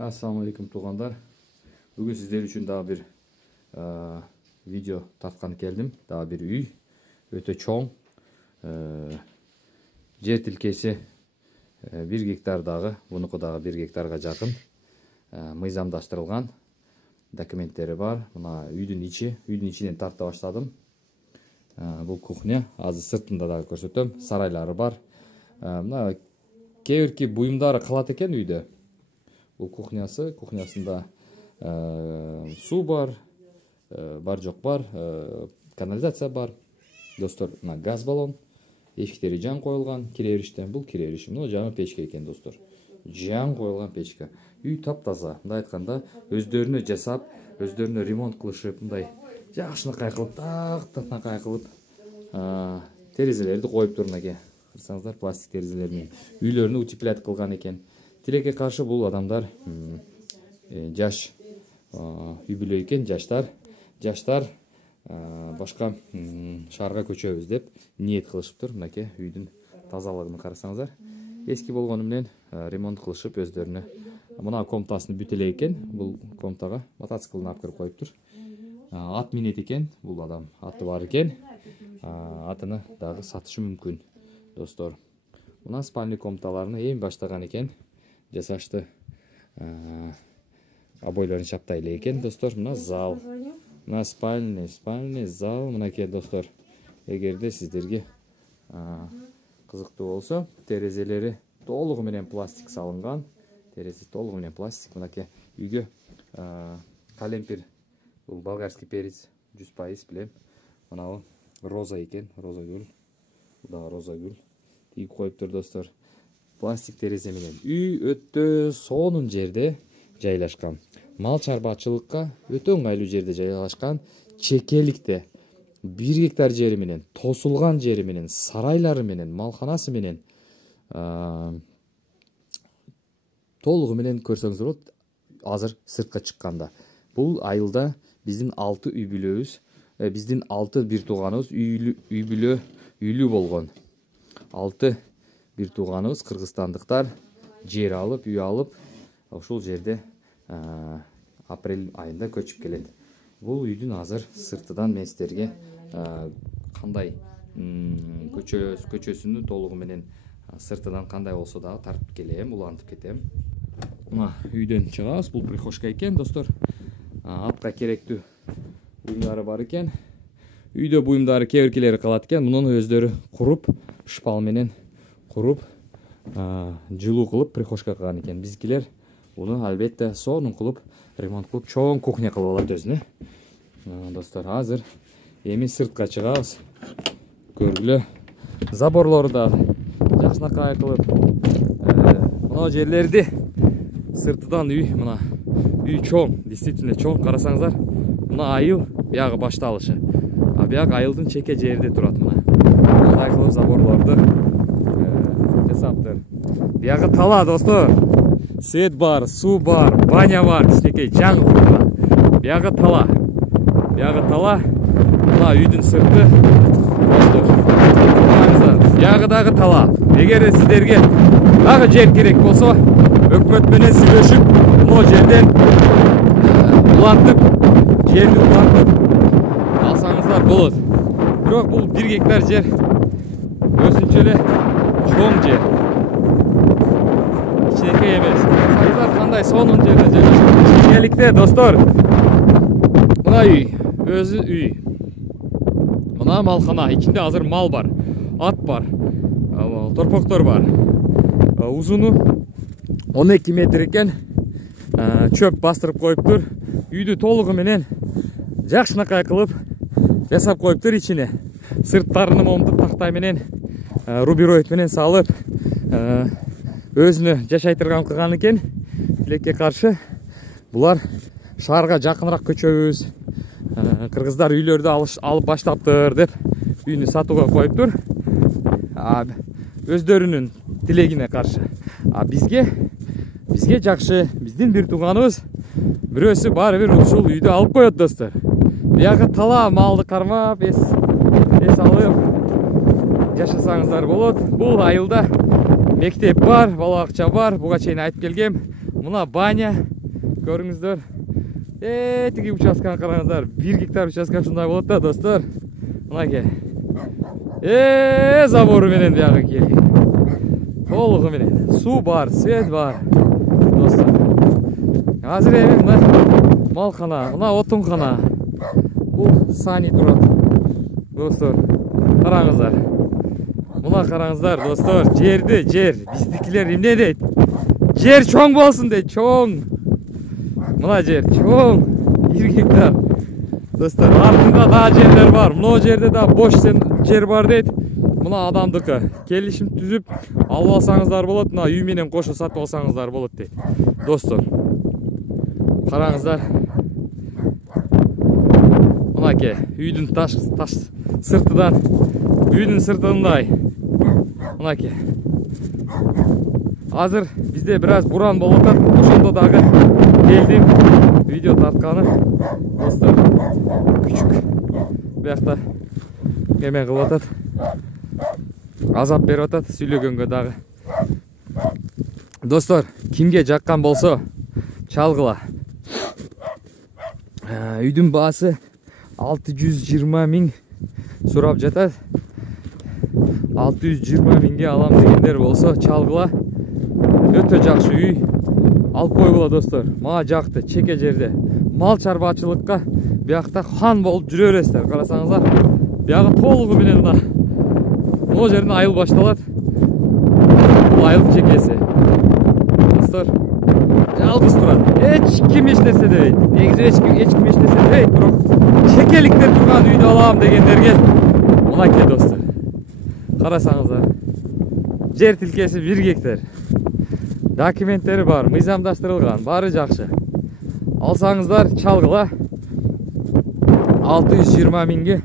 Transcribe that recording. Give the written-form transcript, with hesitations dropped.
Assalamu алейкум туғандар. Бүгін сіздер үшін дағы бір видео тартқан келдім. Дағы бір үй, өте чоң. Жер тилкесі 1 гектардағы, бұнықы дағы 1 гектарға жақын. Мыйзамдаштырылған документтері бар. Мына үйдің ішінен тарта баштадым. Бұл кухня, азы сыртында дағы көрсөтөм. Сарайлары бар. Мына кейбірки бұйымдары қалат екен үйді. Бұл кухнясында су бар, жоқ бар, канализация бар. Достар, газ баллон, ешіктері жан қойылған, кире-беріштен. Бұл кире-беріші, жаңа печка екен, достар. Жан қойылған печка. Үй тап-таза. Мындай айтқанда, өздеріне жасап, өздеріне ремонт қылышып, мындай жақшыны қайқылып, тақ-тақна қайқылып, терезелерді қойып тұрын екен. Қырсаңыздар, пластик терезелермен. Үйлеріні утеплят қылған екен. Тилекке қаршы бұл адамдар жаш үй бүлө екен, жаштар башқа шарға көчөбүз деп ниет кылышыптыр. Мынакей үйдүн тазалыгын карасаңыздар. Эски болгону менен ремонт кылышып өздөрүнө. Мына комнатасын бүтеле экен. Бул комнатага мотоциклын алып кирип коюптур. Ат минет экен, бул адам аты бар экен. Атыны дагы сатышы мүмкүн, достор. Мына спальный комнаталарыны эми баштаган экен. Жасашты обойларын шаптай эле экен, достор. Мына зал, мына спальный зал, мынакей, достор. Эгерде сиздерге кызыктуу болсо, терезелери толугу менен пластик салынган. Терезе толугу менен пластик. Мынакей үйгө калемпир, бул болгарский перец 100% билем. Мына роза экен, роза гүл. Бул роза гүл. Тигип коюптур, достор. Пластик терезе менен. Үй өтө сонун жерде жайлашкан. Мал чарбачылыкка өтө ыңгайлуу жерде жайлашкан. Чекеликте 1 гектар жери менен, тосулган жери менен, сарайлары менен, малханасы менен толугу менен көрсөңүздөр болот. Азыр сыртка чыкканда. Бул айылда биздин 6 үй бүлөбүз, биздин 6 бир тууганыбыз үйлүү болгон. 6 бир тууганыбыз кыргызстандыктар жер алып, үй алып, ошол жерде апрель айында көчүп келет. Бул үйдүн азыр сыртыдан мен сиздерге кандай көчөсүнү толугу менен сыртынан кандай болсо дагы тартып келем, улантып кетем. Мына үйдөн чыгабыз. Бул прихожка экен, достор. Атка керектүү буюмдары бар экен. Үйдө буюмдары кебиркелери калат экен. Мунун өздөрү куруп, шпал менен куруп, жылуу кылып прихожка кылган экен. Биздикилер уну албетте сонун кылып, ремонт кылып, чоң кухня кылып алат өзүнө. Достор, азыр эми сыртка чыгабыз. Көргүлө. Заборлору да жакшынакай кылып, мына жерлерди сыртыдан үй, мына үй чоң, действительно чоң. Карасаңыздар, мына айыл биягы башталышы. А бияк айылдын чеке жерде турат мына. Мындай кылып заборлорду жасаптыр. Биягы тала, достор. Свет бар, су бар, баня бар, кичинекей жаңы кылган. Биягы тала. Мына үйдүн сырты, достор. Биягы дагы тала. Эгер сиздерге дагы жер керек болсо, өкмөт менен сүйлөшүп, бул жерден жерди улантып алсаңыздар болот. Бирок бул 1 гектар жер өзүнчө эле чоң жер. Кичинекей эмес. Караңыздар кандай сонун жерде жайгашкан. Чекеликте, достор. Мына үй, өзү үй. Мына малхана, ичинде азыр мал бар, ат бар, торпоктор бар. Узуну 12 метр екен. Чөп бастырып коюптур. Үйдү толугу менен жакшынакай кылып жасап коюптур ичине. Сырттарыны момдуп тактай менен, рубероид менен салып, өзүнө жашайтырган кылган экен. Тилекке каршы булар шаарга жакыныраак көчөбүз, кыргыздар үйлөрдү алып баштаптыр деп үйүнү сатууга коюптур. Өздөрүнүн тилегине каршы. Бизге жакшы, биздин бир тууганыбыз бирөөсү баары бир ушул үйдү алып коет, достор. Биягы тала малды кармап, эс алып жашасаңыздар болот. Бул айылда мектеп бар, бала бакча бар. Буга чейин айтып келгем. Мына баня көрүңүздөр. Тиги участканы караңыздар. 1 гектар участка ушундай болот да, достор. Мынаке. Забору менен бияга келген. Толугу менен. Суу бар, свет бар. Достор. Азыр эми мына малкана, мына отункана. Бул сани турат. Достор, караңыздар. Мына караңыздар, достор. Жер. Биздикилер эмне дейт? Жер чоң болсун дейт, чоң. Мына жер чоң. 1 гектар. Достор, артында да жерлер бар. Мына жерде да бош жер бар дейт. Мына адамдыкы. Келишим түзүп алып алсаңыздар болот. Мына үй менен кошо сатып алсаңыздар болот дейт. Достор, караңыздар. Мынаке, үйдүн таш сыртынан, үйдүн сыртындай. Мынаке. Азыр бизде бир аз буран болуп атат. Ошондо дагы келдим. Видео тартканы. Достор, күчүк биякта эме кылып атат. Азап берип атат сүйлөгөнгө дагы. Достор, кимге жаккан болсо чалгыла. Үйдүн баасы 620 миң сурап жатат. 620 миңге алам дегендер болсо чалгыла. Өтө жакшы үй алып койгула, достор. Мага жакты, чеке жерде. Мал чарбачылыкка биякта хан болуп жүрө бересиздер. Карасаңыздар, бияга толугу менен мына могу жерден айыл башталат. Бул айыл чекеси. Достор, жалгыз турат. Эч ким эч нерсе дебейт. Негизи эч ким эч нерсе дебейт, бирок чекеликте турган үйдү алам дегендерге мынакей, достор. Карасаңыздар, жер тилкеси 1 гектар. Документтери бар, мыйзамдаштырылган, баары жакшы. Алсаңыздар чалгыла. 620 миңге